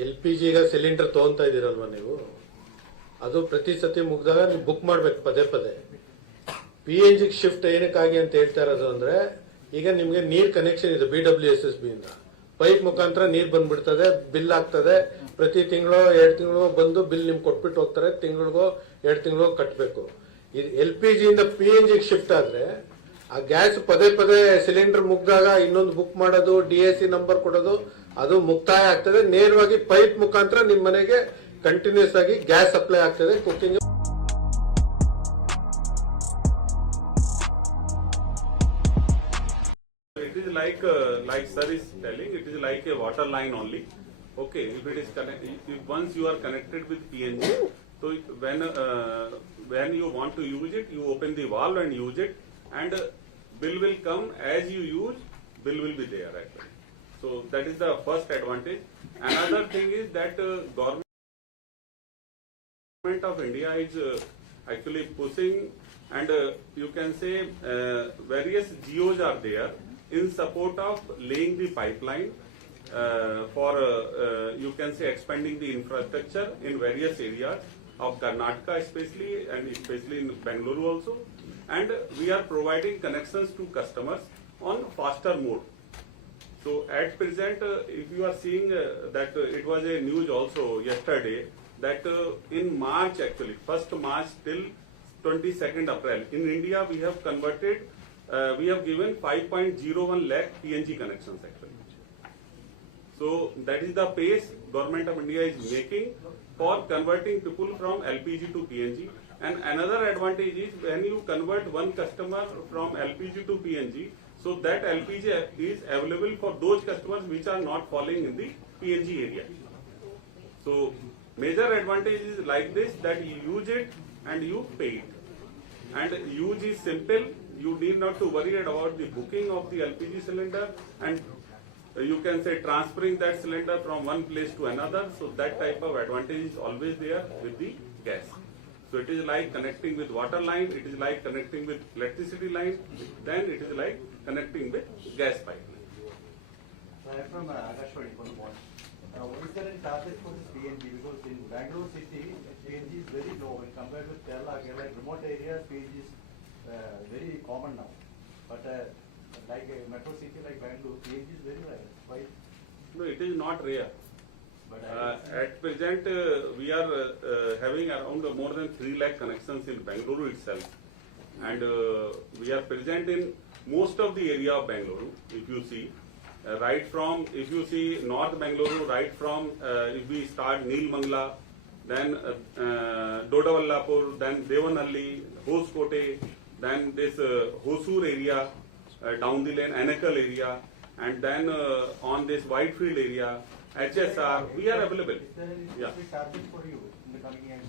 LPG ಈಗ cylinder ತಗೊಂತಾ ಇದ್ದೀರಲ್ವಾ ನೀವು, ಅದು ಪ್ರತಿ ಸತಿ ಮುಗ್ದಾಗ ನೀವು book ಮಾಡ್ಬೇಕು ಪದೇ ಪದೇ. PNG ಶಿಫ್ಟ್ ಏನಕ್ಕಾಗಿ ಅಂತ ಹೇಳ್ತಾ ಇರೋದು ಅಂದ್ರೆ, ಈಗ ನಿಮ್ಗೆ ನೀರ್ ಕನೆಕ್ಷನ್ ಇದೆ BWSSB ಇಂದ, ಪೈಪ್ ಮುಖಾಂತರ ನೀರ್ ಬಂದ್ಬಿಡ್ತದೆ, ಬಿಲ್ ಆಗ್ತದೆ, ಪ್ರತಿ ತಿಂಗಳು 2 ತಿಂಗಳು ಬಂದು ಬಿಲ್ ನಿಮ್ಗೆ ಕೊಟ್ಬಿಟ್ಟು ಹೋಗ್ತಾರೆ, ತಿಂಗಳಿಗೋ 2 ತಿಂಗಳಿಗೋ ಕಟ್ಟಬೇಕು. LPG ಇಂದ PNG ಶಿಫ್ಟ್ ಆದ್ರೆ ಆ ಗ್ಯಾಸ್ ಪದೇ ಪದೇ ಸಿಲಿಂಡರ್ ಮುಗ್ದಾಗ ಇನ್ನೊಂದು ಬುಕ್ ಮಾಡೋದು, DAC ನಂಬರ್ ಕೊಡೋದು, ಅದು ಮುಕ್ತಾಯ ಆಗ್ತದೆ. ನೇರವಾಗಿ ಪೈಪ್ ಮುಖಾಂತರ ನಿಮ್ಮ ಮನೆಗೆ ಕಂಟಿನ್ಯೂಸ್ ಆಗಿ ಗ್ಯಾಸ್ ಸಪ್ಲೈ ಆಗ್ತದೆ cooking. It is like sir is telling, it is like a water line only. Okay, if it is if once you are connected with PNG, so when you want to use it, you open the valve and use it, and bill will come as you use. Bill will be there actually. So that is the first advantage. Another thing is that government of India is actually pushing, and you can say various GOs are there in support of laying the pipeline for you can say expanding the infrastructure in various areas of Karnataka especially, and especially in Bengaluru also, and we are providing connections to customers on faster mode. So at present, if you are seeing that it was a news also yesterday that in March actually, 1st March till 22nd April, in India we have converted, we have given 5.01 lakh PNG connections actually. So that is the pace Government of India is making for converting people from LPG to PNG. And another advantage is when you convert one customer from LPG to PNG, so that LPG is available for those customers which are not falling in the PNG area. So major advantage is like this, that you use it and you pay it. And use is simple. You need not to worry about the booking of the LPG cylinder, and you can say transferring that cylinder from one place to another. So that type of advantage is always there with the gas. So it is like connecting with water line, it is like connecting with electricity line, then it is like connecting with gas pipeline. I am from Agashwadi, what is there any target for this PNG? Because in Bangalore city, PNG is very low when compared with Kerala, like remote areas, PNG is very common now. But like a metro city like Bangalore, PNG is very rare. Why? No, it is not rare. At present, we are having around more than 3 lakh connections in Bengaluru itself, and we are present in most of the area of Bengaluru. If you see, right from, if you see North Bengaluru, right from if we start Neelmangala, then Dodavallapur, then Devanhalli, Hoskote, then this Hosur area, down the lane, Anakal area, and then on this Whitefield area, HSR, we are available. Is there any specific target for you in the coming years?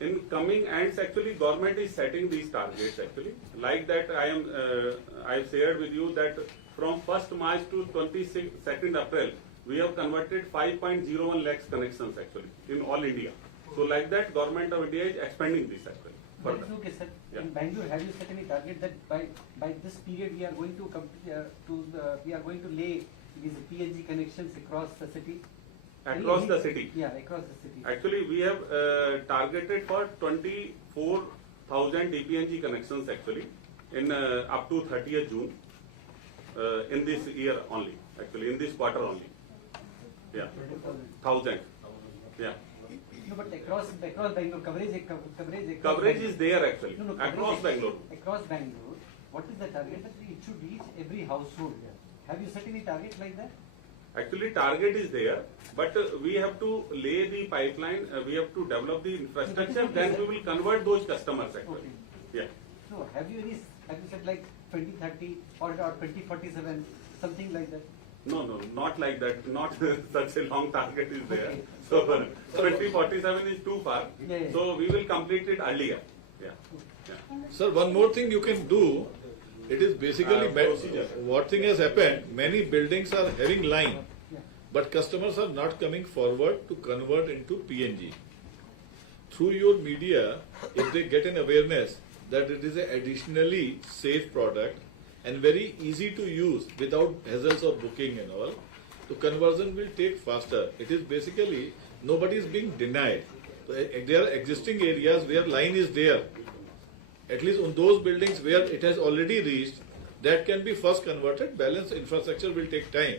In coming ends, actually, government is setting these targets actually. Like that, I have shared with you that from 1st March to 22nd April, we have converted 5.01 lakhs connections actually in all India. So like that, Government of India is expanding this actually. That is okay, sir. Yeah. In Bangalore, have you set any target that by this period we are going to we are going to lay these PNG connections across the city? Across the city? Yeah, across the city. Actually, we have targeted for 24,000 DPNG connections actually in up to 30th June in this year only, actually in this quarter only. Yeah, 1,000. Yeah. No, but across Bangalore, Coverage is there actually, no, across Bangalore. Across Bangalore, what is the target that it should reach every household? Have you set any target like that? Actually, target is there, but we have to lay the pipeline, we have to develop the infrastructure, then we will convert those customers actually. Okay. Yeah. So have you said like 2030 or 2047, something like that? No, not like that. Not such a long target is there. Okay. So 2047 is too far. Yeah. So we will complete it earlier. Yeah. Sir, one more thing you can do. It is basically procedure. what thing has happened. Many buildings are having line, Yeah. but customers are not coming forward to convert into PNG. Through your media, if they get an awareness that it is an additionally safe product and very easy to use without hassles of booking and all, the conversion will take faster. It is basically nobody is being denied. So, there are existing areas where line is there. At least on those buildings where it has already reached, that can be first converted. Balance infrastructure will take time.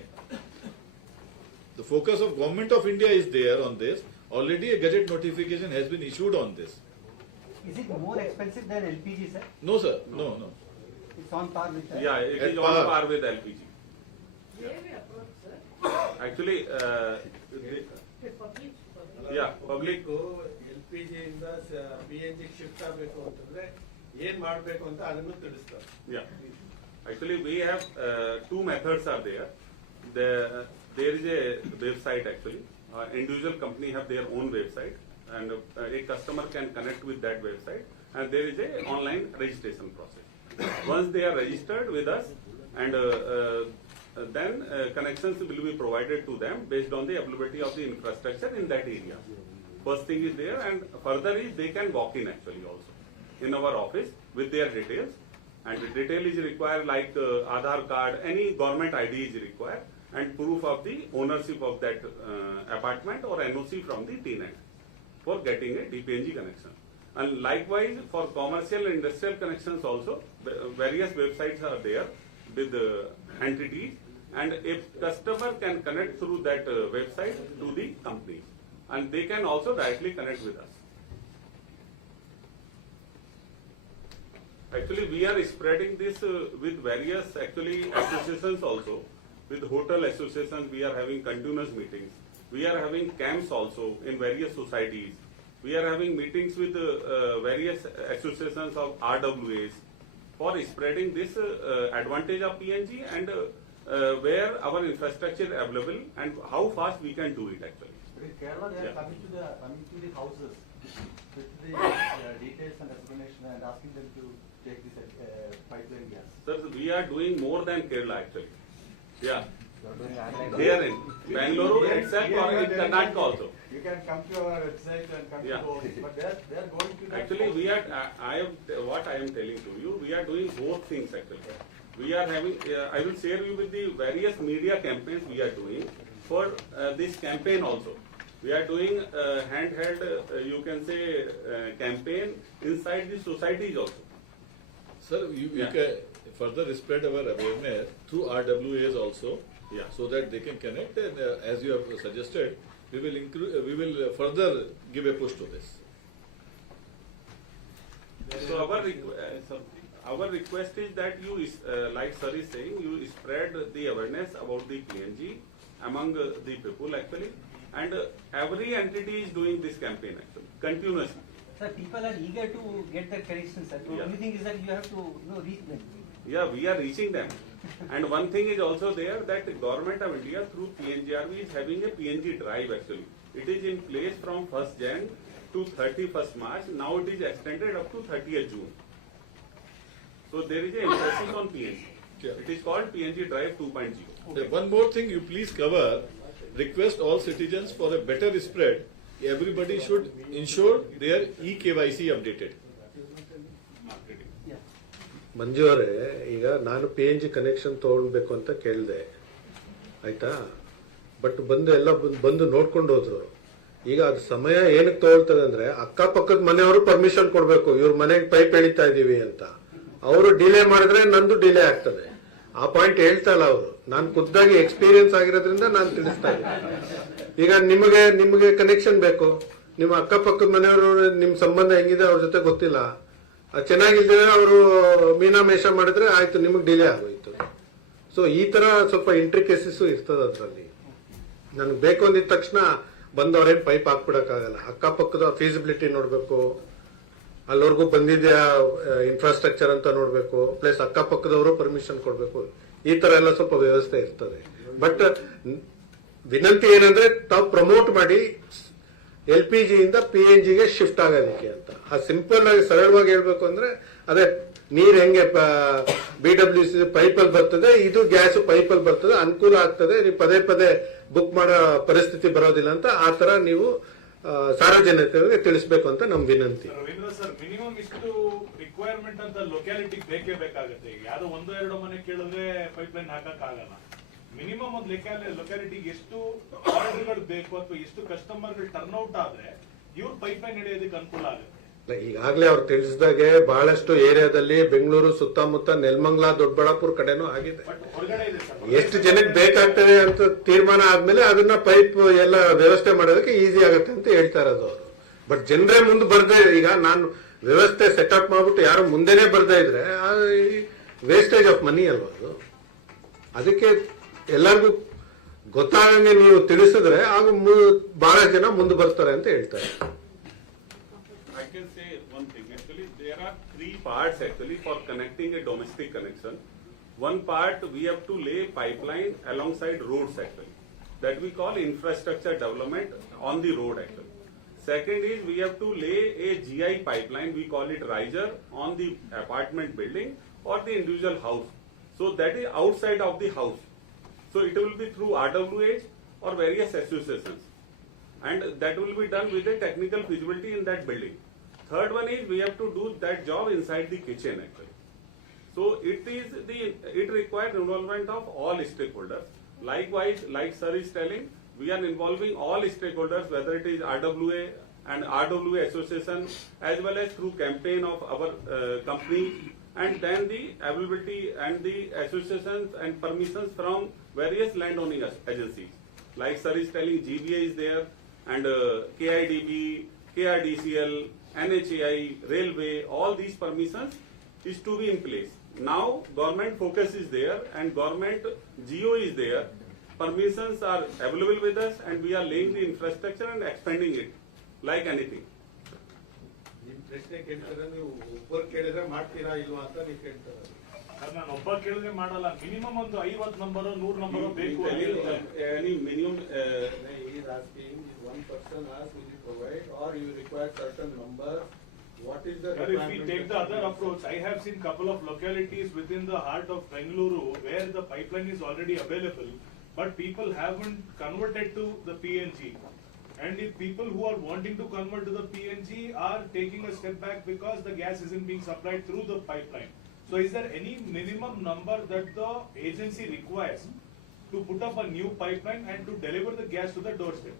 The focus of Government of India is there on this. Already a gazette notification has been issued on this. Is it more expensive than LPG, sir? No, sir. No. It's on par with that. Yeah, it is on par with LPG. Actually, yeah, public. LPG ಇಂದ PNG shift ಆಗಬೇಕು ಅಂತಂದ್ರೆ ಏನ್ ಮಾಡಬೇಕು ಅಂತ ಅದನ್ನು ತಿಳಿಸ್ತಾರೆ. Yeah, actually we have two methods are there. There is a website actually. Individual company have their own website, and a customer can connect with that website, and there is a online registration process. Once they are registered with us, and then connections will be provided to them based on the availability of the infrastructure in that area. First thing is there, and further is they can walk in actually also in our office with their details, and the detail is required like Aadhaar card, any government ID is required, and proof of the ownership of that apartment or NOC from the tenant for getting a DPNG connection. And likewise for commercial and industrial connections also, various websites are there with entities, and a customer can connect through that website to the company, and they can also directly connect with us. Actually, we are spreading this with various actually associations also. With hotel associations, we are having continuous meetings. We are having camps also in various societies. We are having meetings with various associations of RWAs for spreading this advantage of PNG, and where our infrastructure is available and how fast we can do it actually. But in Kerala, they are coming to the houses with the details and explanation and asking them to take this pipeline gas. Sir, we are doing more than Kerala actually. Yeah. Here in Bengaluru itself or in Karnataka also. You can come to our website and come to the office, but they are going to. Actually, we are. What I am telling to you, we are doing both things actually. We are having. I will share you with the various media campaigns we are doing for this campaign also. We are doing handheld, you can say, campaign inside the societies also. Sir, you can further spread our awareness through RWAs also, so that they can connect, and as you have suggested, we will further give a push to this. So our request is that you, like sir is saying, you spread the awareness about the PNG among the people actually, and every entity is doing this campaign actually continuously. Sir, people are eager to get their connections, sir. The only thing is that you have to reach them. Yeah, we are reaching them. And one thing is also there that the Government of India through PNGRB is having a PNG drive actually. It is in place from 1st Jan to 31st March. Now it is extended up to 30th June. So there is a emphasis on PNG. It is called PNG Drive 2.0. One more thing you please cover, request all citizens for a better spread. Everybody should ensure their eKYC updated. ಮಂಜು ಅವರೇ, ಈಗ ನಾನು PNG connection ತಗೊಳ್ಬೇಕು ಅಂತ ಕೇಳಿದೆ, ಆಯ್ತಾ? But ಬಂದು ನೋಡ್ಕೊಂಡು ಹೋದ್ರು. ಈಗ ಅದು ಸಮಯ ಏನಕ್ಕೆ ತಗೊಳ್ತದೆ ಅಂದ್ರೆ, ಅಕ್ಕಪಕ್ಕದ ಮನೆಯವರು ಪರ್ಮಿಷನ್ ಕೊಡ್ಬೇಕು, ಇವ್ರ ಮನೆಗೆ ಪೈಪ್ ಎಳಿತಾ ಇದೀವಿ ಅಂತ. ಅವರು ಡಿಲೇ ಮಾಡಿದ್ರೆ ನಂದು ಡಿಲೇ ಆಗ್ತದೆ. ಆ ಪಾಯಿಂಟ್ ಹೇಳ್ತಾ ಇಲ್ಲ ಅವರು. ನಾನು ಖುದ್ದಾಗಿ ಎಕ್ಸ್ಪೀರಿಯನ್ಸ್ ಆಗಿರೋದ್ರಿಂದ ನಾನು ತಿಳಿಸ್ತಾ ಇದ್ದೀನಿ. ಈಗ ನಿಮಗೆ ಕನೆಕ್ಷನ್ ಬೇಕು, ನಿಮ್ಮ ಅಕ್ಕಪಕ್ಕದ ಮನೆಯವರು ನಿಮ್ ಸಂಬಂಧ ಹೆಂಗಿದೆ ಅವ್ರ ಜೊತೆ ಗೊತ್ತಿಲ್ಲ, ಚೆನ್ನಾಗಿಲ್ದಿದ್ರೆ ಅವರು ಮೀನಾಮೇಷ ಮಾಡಿದ್ರೆ ಆಯ್ತು, ನಿಮಗೆ ಡಿಲೇ ಆಗೋಯ್ತು. ಸೊ ಈ ತರ ಸ್ವಲ್ಪ ಇಂಟ್ರಿಕೇಸಿಸ್ ಇರ್ತದೆ ಅದರಲ್ಲಿ. ನನಗೆ ಬೇಕು ಅಂದಿದ ತಕ್ಷಣ ಬಂದವ್ರೇನು ಪೈಪ್ ಹಾಕ್ಬಿಡಕ್ಕಾಗಲ್ಲ. ಅಕ್ಕಪಕ್ಕದ ಫೀಸಿಬಿಲಿಟಿ ನೋಡ್ಬೇಕು, ಅಲ್ಲಿವರೆಗೂ ಬಂದಿದ್ಯಾ ಇನ್ಫ್ರಾಸ್ಟ್ರಕ್ಚರ್ ಅಂತ ನೋಡ್ಬೇಕು, ಪ್ಲಸ್ ಅಕ್ಕಪಕ್ಕದವರು ಪರ್ಮಿಷನ್ ಕೊಡ್ಬೇಕು. ಈ ತರ ಎಲ್ಲ ಸ್ವಲ್ಪ ವ್ಯವಸ್ಥೆ ಇರ್ತದೆ. ಬಟ್ ವಿನಂತಿ ಏನಂದ್ರೆ, ತಾವು ಪ್ರಮೋಟ್ ಮಾಡಿ LPG ಇಂದ PNGಗೆ ಶಿಫ್ಟ್ ಆಗೋದಕ್ಕೆ ಅಂತ. ಆ ಸಿಂಪಲ್ ಆಗಿ ಸರಳವಾಗಿ ಹೇಳ್ಬೇಕು ಅಂದ್ರೆ, ಅದೇ ನೀರ್ ಹೆಂಗೆ BWC ಪೈಪಲ್ಲಿ ಬರ್ತದೆ, ಇದು ಗ್ಯಾಸ್ ಪೈಪಲ್ಲಿ ಬರ್ತದೆ, ಅನುಕೂಲ ಆಗ್ತದೆ, ನೀವು ಪದೇ ಪದೇ ಬುಕ್ ಮಾಡೋ ಪರಿಸ್ಥಿತಿ ಬರೋದಿಲ್ಲ ಅಂತ ಆ ತರ ನೀವು ಸಾರ್ವಜನಿಕರಿಗೆ ತಿಳಿಸಬೇಕು ಅಂತ ನಮ್ ವಿನಂತಿ. ರವೀಂದ್ರ ಸರ್, ಮಿನಿಮಮ್ ಇಷ್ಟು ರಿಕ್ವೈರ್ಮೆಂಟ್ ಅಂತ ಲೊಕ್ಯಾಲಿಟಿ ಬೇಕೇ ಬೇಕಾಗುತ್ತೆ. ಈಗ ಯಾವ್ದೋ 1-2 ಮನೆ ಕೇಳಿದ್ರೆ ಪೈಪ್ ಲೈನ್ ಹಾಕಕ್ ಆಗಲ್ಲ. ಮಿನಿಮಮ್ ಒಂದು ಲೊಕ್ಯಾಲಿಟಿಗೆ ಎಷ್ಟು ಆರ್ಡರ್ಗಳು ಬೇಕು ಅಥವಾ ಎಷ್ಟು ಕಸ್ಟಮರ್ಗಳು ಟರ್ನ್ ಔಟ್ ಆದ್ರೆ ಇವ್ರು ಪೈಪ್ ಲೈನ್ ಹಿಡಿಯೋದಕ್ಕೆ ಅನುಕೂಲ ಆಗುತ್ತೆ. ಈಗಾಗಲೇ ಅವ್ರು ತಿಳಿಸಿದಾಗೆ ಬಹಳಷ್ಟು ಏರಿಯಾದಲ್ಲಿ ಬೆಂಗಳೂರು ಸುತ್ತಮುತ್ತ, ನೆಲಮಂಗಲ, ದೊಡ್ಡಬಳ್ಳಾಪುರ ಕಡೆನೂ ಆಗಿದೆ. ಎಷ್ಟು ಜನಕ್ಕೆ ಬೇಕಾಗ್ತದೆ ಅಂತ ತೀರ್ಮಾನ ಆದ್ಮೇಲೆ ಅದನ್ನ ಪೈಪ್ ಎಲ್ಲ ವ್ಯವಸ್ಥೆ ಮಾಡೋದಕ್ಕೆ ಈಸಿ ಆಗುತ್ತೆ ಅಂತ ಹೇಳ್ತಾ ಇರೋದು ಅವರು. ಬಟ್ ಜನರೇ ಮುಂದೆ ಬರ್ದೇ, ಈಗ ನಾನು ವ್ಯವಸ್ಥೆ ಸೆಟಪ್ ಮಾಡ್ಬಿಟ್ಟು ಯಾರು ಮುಂದೆನೆ ಬರ್ದೇ ಇದ್ರೆ ವೇಸ್ಟೇಜ್ ಆಫ್ ಮನಿ ಅಲ್ವಾ ಅದು. ಅದಕ್ಕೆ ಎಲ್ಲರಿಗೂ ಗೊತ್ತಾಗಂಗೆ ನೀವು ತಿಳಿಸಿದ್ರೆ ಆಗ ಬಹಳ ಜನ ಮುಂದೆ ಬರ್ತಾರೆ ಅಂತ ಹೇಳ್ತಾರೆ. I can say one thing. Actually, there are three parts actually for connecting a domestic connection. One part, we have to lay pipeline alongside roads actually. That we call infrastructure development on the road actually. Second is we have to lay a GI pipeline, we call it riser, on the apartment building or the individual house. So that is outside of the house. So it will be through RWH or various associations. And that will be done with a technical feasibility in that building. Third one is we have to do that job inside the kitchen actually. So it requires involvement of all stakeholders. Likewise, like sir is telling, we are involving all stakeholders, whether it is RWA and RWA association, as well as through campaign of our company, and then the availability and the associations and permissions from various landowning agencies. Like sir is telling, GBA is there, and KIDB, KRDCL, NHAI, Railway, all these permissions is to be in place. Now government focus is there and government GO is there. Permissions are available with us and we are laying the infrastructure and expanding it like anything. ನಿಮ್ ಪ್ರಶ್ನೆ ಕೇಳ್ತಾರೆ, ನೀವು ಒಬ್ಬರು ಕೇಳಿದ್ರೆ ಮಾಡ್ತೀರಾ ಇಲ್ವಾ ಅಂತ ನೀವು ಕೇಳ್ತಾರೆ. ನಾನು ಒಬ್ಬ ಕೇಳಿದ್ರೆ ಮಾಡಲ್ಲ, ಮಿನಿಮಮ್ ಒಂದು 50 ನಂಬರ್ 100 ನಂಬರ್ ಬೇಕು. Any minimum he is asking, is one person asks, will you provide or you require certain number? What is the But if we take the other approach, I have seen couple of localities within the heart of Bengaluru where the pipeline is already available, but people haven't converted to the PNG. And if people who are wanting to convert to the PNG are taking a step back because the gas isn't being supplied through the pipeline. So is there any minimum number that the agency requires to put up a new pipeline and to deliver the gas to the doorstep?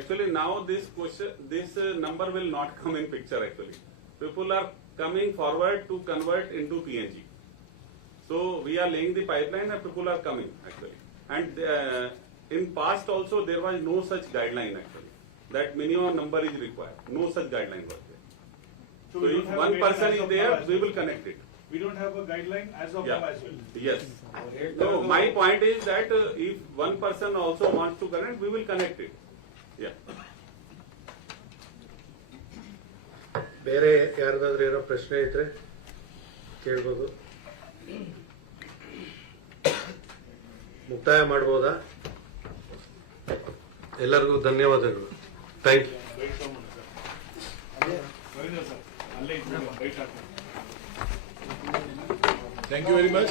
Actually, now this number will not come in picture actually. People are coming forward to convert into PNG. So we are laying the pipeline and people are coming actually. And in past also there was no such guideline actually. That minimum number is required. No such guideline was there. So if one person is there, we will connect it. We don't have a guideline as of now as well. Yes. So my point is that if one person also wants to connect, we will connect it. Yeah. ಬೇರೆ ಯಾರಿಗಾದ್ರೂ ಏನೋ ಪ್ರಶ್ನೆ ಇದ್ರೆ ಕೇಳ್ಬೋದು. ಮುಕ್ತಾಯ ಮಾಡ್ಬೋದಾ? ಎಲ್ಲರಿಗೂ ಧನ್ಯವಾದಗಳು. Thank you. Thank you very much.